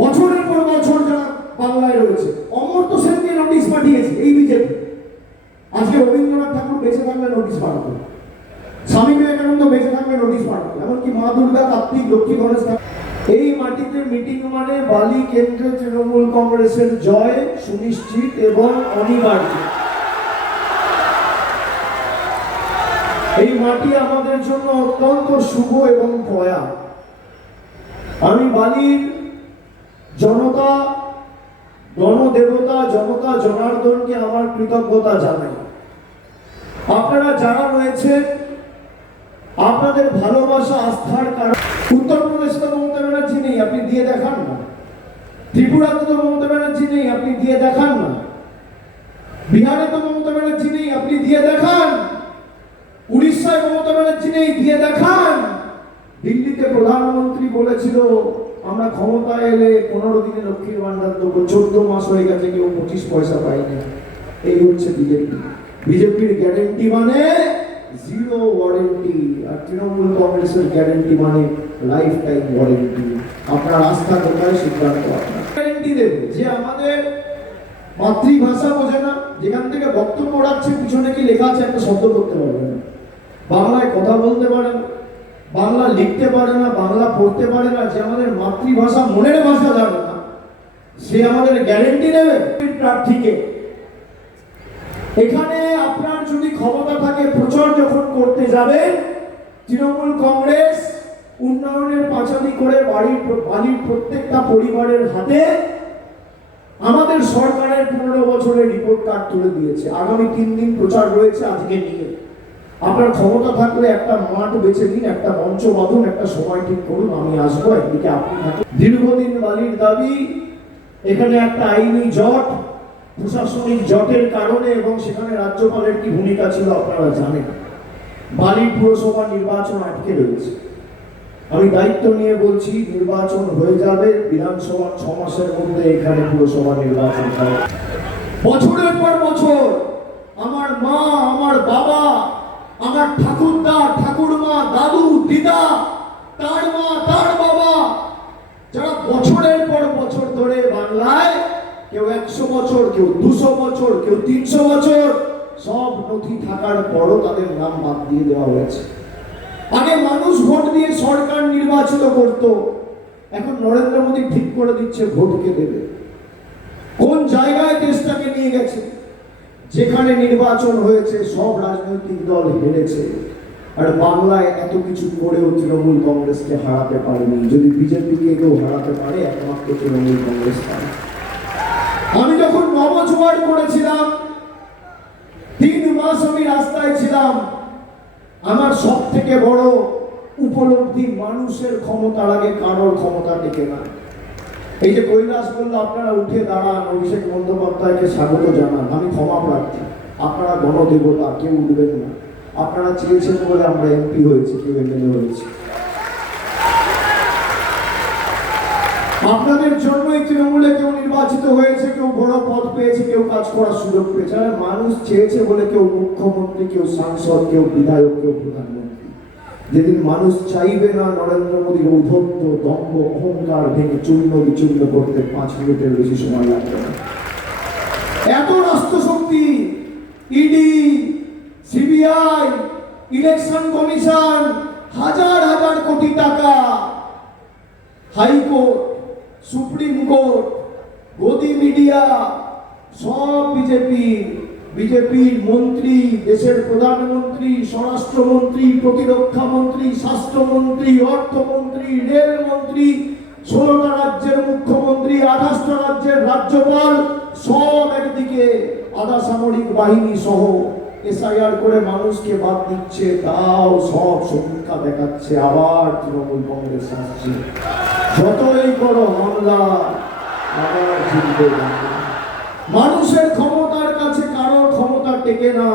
বছরের পর বছর যারা বাংলায় রয়েছে, অমর্ত্য সেনকে নোটিশ পাঠিয়েছে এই বিজেপি। আজকে রবীন্দ্রনাথ ঠাকুর বেঁচে থাকলে নোটিশ পাঠাতো, স্বামী বিবেকানন্দ বেঁচে থাকলে নোটিশ পাঠাতো, এমনকি মা দুর্গা, কার্তিক, লক্ষ্মী, গণেশ। এই মাটিতে মিটিং মানে বালি কেন্দ্রে তৃণমূল কংগ্রেসের জয় সুনিশ্চিত এবং অনিবার্য। এই মাটি আমাদের জন্য অত্যন্ত শুভ এবং পয়া। আমি বালির জনতা, গণদেবতা, জনতা জনার্দনকে আমার কৃতজ্ঞতা জানাই। আপনারা যারা রয়েছেন, আপনাদের ভালোবাসা আস্থার কারণ। উত্তরপ্রদেশে তো মমতা ব্যানার্জি নেই, আপনি দিয়ে দেখান না। ত্রিপুরাতে তো মমতা ব্যানার্জি নেই, আপনি দিয়ে দেখান না। বিহারে তো মমতা ব্যানার্জি নেই, আপনি দিয়ে দেখান। উড়িষ্যায় মমতা ব্যানার্জি নেই, দিয়ে দেখান। দিল্লিতে প্রধানমন্ত্রী বলেছিল আমরা ক্ষমতায় এলে 15 দিনে লক্ষ্মীর ভান্ডার দেবো, 14 মাস হয়ে গেছে, কেউ 25 পয়সা পায়নি। এই হচ্ছে বিজেপি। বিজেপির গ্যারেন্টি মানে জিরো ওয়ারেন্টি, আর তৃণমূল কংগ্রেসের গ্যারেন্টি মানে লাইফ টাইম ওয়ারেন্টি। আপনার আস্থা কোথায়, সিদ্ধান্ত আপনার। গ্যারেন্টি দেবে যে আমাদের মাতৃভাষা বোঝে না, যেখান থেকে বক্তব্য রাখছে পিছনে কি লেখা আছে একটা শব্দ করতে পারবে না, বাংলায় কথা বলতে পারে না, বাংলা লিখতে পারে না, বাংলা পড়তে পারে না, যে আমাদের মাতৃভাষা মনের ভাষা জানে না, সে আমাদের গ্যারেন্টি দেবে প্রার্থীকে। এখানে আপনার যদি ক্ষমতা থাকে, প্রচার যখন করতে যাবেন, তৃণমূল কংগ্রেস উন্নয়নের পাঁচালি করে বাড়ির প্রত্যেকটা পরিবারের হাতে আমাদের সরকারের 15 বছরের রিপোর্ট কার্ড তুলে দিয়েছে। আগামী 3 দিন প্রচার রয়েছে আজকে নিয়ে। আপনার ক্ষমতা থাকলে একটা মাঠ বেছে নিন, একটা মঞ্চ বাঁধুন, একটা সময় ঠিক করুন, আমি আসবো, একদিকে আপনি থাকুন। দীর্ঘদিন বালির দাবি, এখানে একটা আইনি জট, প্রশাসনিক জটের কারণে, এবং সেখানে রাজ্যপালের কি ভূমিকা ছিল আপনারা জানেন। বালি পুরসভা নির্বাচন আটকে রয়েছে। আমি দায়িত্ব নিয়ে বলছি, নির্বাচন হয়ে যাবে বিধানসভা 6 মাসের মধ্যে, এখানে পুরসভা নির্বাচন হবে। বছরের পর বছর আমার মা, আমার বাবা, আমার ঠাকুরদা, ঠাকুরমা, দাদু, দিদা, তার মা, তার বাবা, যারা বছরের পর বছর ধরে বাংলায়, কেউ 100 বছর, কেউ 200 বছর, কেউ 300 বছর, সব নথি থাকার পরও তাদের নাম বাদ দিয়ে দেওয়া হয়েছে। আগে মানুষ ভোট দিয়ে সরকার নির্বাচিত করত, এখন নরেন্দ্র মোদী ঠিক করে দিচ্ছে ভোটকে দেবে। কোন জায়গায় দেশটাকে নিয়ে গেছে? যেখানে নির্বাচন হয়েছে সব রাজনৈতিক দল হেরেছে, আর বাংলায় এত কিছু করেও তৃণমূল কংগ্রেসকে হারাতে পারেনি। যদি বিজেপিকে কেউ হারাতে পারে, একমাত্র তৃণমূল কংগ্রেস পারে। আমি যখন নবজোয়ার করেছিলাম, 3 মাস আমি রাস্তায় ছিলাম। আমার সব থেকে বড় উপলব্ধি, মানুষের ক্ষমতার আগে কারোর ক্ষমতা টেকে না। এই যে কৈলাস বলল আপনারা উঠে দাঁড়ান, অভিষেক বন্দ্যোপাধ্যায়কে স্বাগত জানান, আমি ক্ষমা প্রার্থী। আপনারা গণদেবতা, কেউ উঠবেন না। আপনারা চেয়েছেন বলে আমরা এমপি হয়েছি, কেউ এমএলএ হয়েছে। আপনাদের জন্যই তৃণমূলে কেউ নির্বাচিত হয়েছে, কেউ বড় পদ পেয়েছে, কেউ কাজ করার সুযোগ পেয়েছে। আর মানুষ চেয়েছে বলে কেউ মুখ্যমন্ত্রী, কেউ সাংসদ, কেউ বিধায়ক, কেউ প্রধানমন্ত্রী। যেদিন মানুষ চাইবে না নরেন্দ্র মোদীর ঔদ্ধত্য, দম্ভ, অহংকার ভেঙে চূর্ণ বিচূর্ণ করতে 5 মিনিটের বেশি সময় লাগবে না। এত রাষ্ট্রশক্তি, ইডি, সিবিআই, ইলেকশন কমিশন, হাজার হাজার কোটি টাকা, হাইকোর্ট, সুপ্রিম কোর্ট, গদি মিডিয়া, সব বিজেপির মন্ত্রী, দেশের প্রধানমন্ত্রী, স্বরাষ্ট্রমন্ত্রী, প্রতিরক্ষা মন্ত্রী, স্বাস্থ্যমন্ত্রী, অর্থমন্ত্রী, রেলমন্ত্রী, 16টা রাজ্যের মুখ্যমন্ত্রী, 28টা রাজ্যের রাজ্যপাল, সব একদিকে আধা সামরিক বাহিনী সহ এসআইআর করে মানুষকে বাদ দিচ্ছে। তাও সব সমীক্ষা দেখাচ্ছে আবার তৃণমূল কংগ্রেস আসছে। যতই করো মামলা, আবার জিতবে। মানুষের ক্ষমতার কাছে কারোর ক্ষমতা টেকে না।